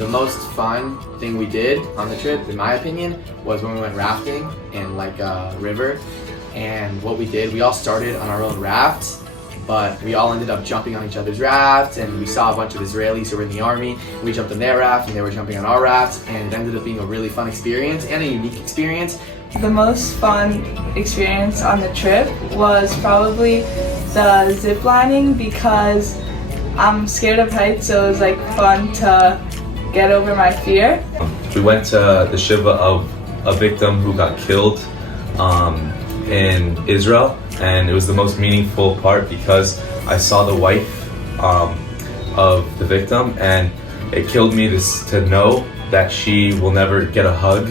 The most fun thing we did on the trip, in my opinion, was when we went rafting in like a river. And what we did, we all started on our own rafts, but we all ended up jumping on each other's rafts, and we saw a bunch of Israelis who were in the army. We jumped on their raft and they were jumping on our rafts, and it ended up being a really fun experience and a unique experience. The most fun experience on the trip was probably the zip lining, because I'm scared of heights, so it was like fun to get over my fear. We went to the shiva of a victim who got killed in Israel, and it was the most meaningful part because I saw the wife of the victim, and it killed me to know that she will never get a hug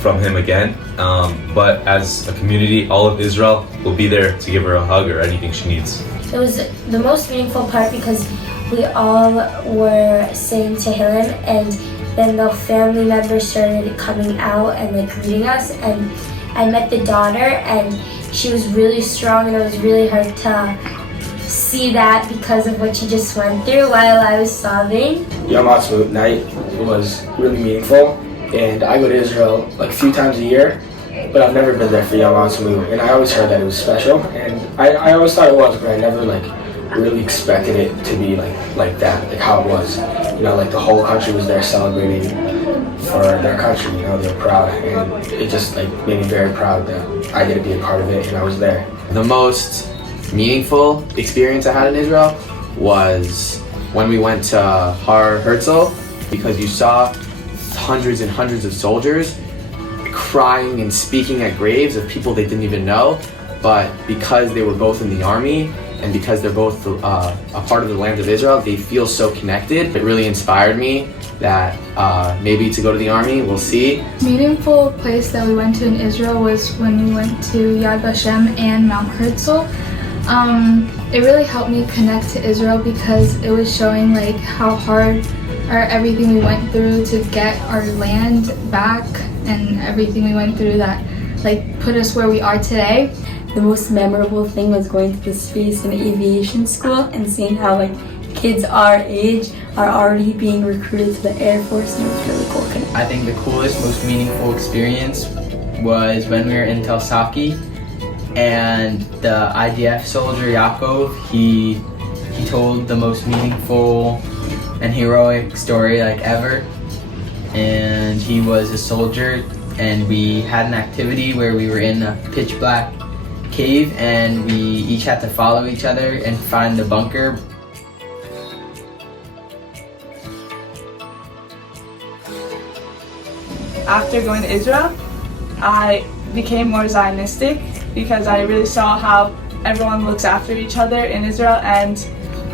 from him again. But as a community, all of Israel will be there to give her a hug or anything she needs. It was the most meaningful part because we all were saying Tehillim, and then the family members started coming out and like greeting us, and I met the daughter, and she was really strong, and it was really hard to see that because of what she just went through while I was sobbing. Yom Ha'atzmaut night was really meaningful, and I go to Israel like a few times a year, but I've never been there for Yom Ha'atzmaut, and I always heard that it was special, and I always thought it was, but I never like really expected it to be like that, like how it was. You know, like the whole country was there celebrating for their country, you know, they were proud, and it just like made me very proud that I get to be a part of it and I was there. The most meaningful experience I had in Israel was when we went to Har Herzl, because you saw hundreds and hundreds of soldiers crying and speaking at graves of people they didn't even know, but because they were both in the army and because they're both a part of the land of Israel, they feel so connected. It really inspired me that maybe to go to the army, we'll see. Meaningful place that we went to in Israel was when we went to Yad Vashem and Mount Herzl. It really helped me connect to Israel because it was showing like how hard everything we went through to get our land back, and everything we went through that like put us where we are today. The most memorable thing was going to the space and aviation school and seeing how like kids our age are already being recruited to the Air Force, and it was really cool. I think the coolest, most meaningful experience was when we were in Tel Saki, and the IDF soldier Yaakov, he told the most meaningful and heroic story like ever. And he was a soldier, and we had an activity where we were in a pitch black cave, and we each had to follow each other and find the bunker. After going to Israel, I became more Zionistic because I really saw how everyone looks after each other in Israel, and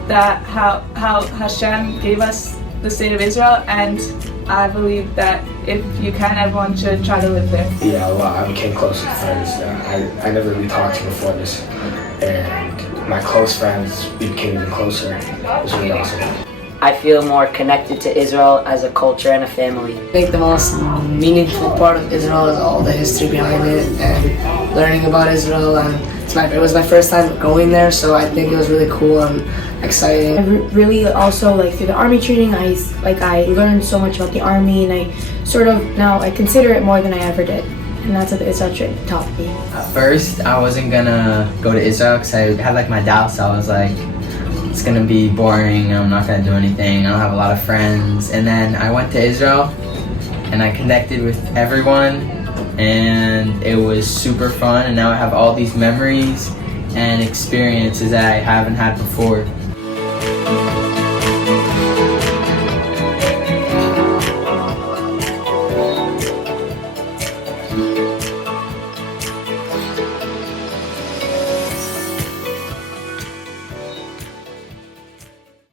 that how Hashem gave us the state of Israel, and I believe that if you can, everyone should try to live there. Yeah, well, I became close with friends. I never really talked to before this, and my close friends, we became even closer. It was really awesome. I feel more connected to Israel as a culture and a family. I think the most meaningful part of Israel is all the history behind it and learning about Israel, and it was my first time going there, so I think it was really cool and exciting. I really also like through the army training, I learned so much about the army, and I consider it more than I ever did, and that's what the Israel trip taught me. At first, I wasn't gonna go to Israel because I had like my doubts. I was like, it's gonna be boring, I'm not gonna do anything, I don't have a lot of friends. And then I went to Israel and I connected with everyone, and it was super fun, and now I have all these memories and experiences that I haven't had before.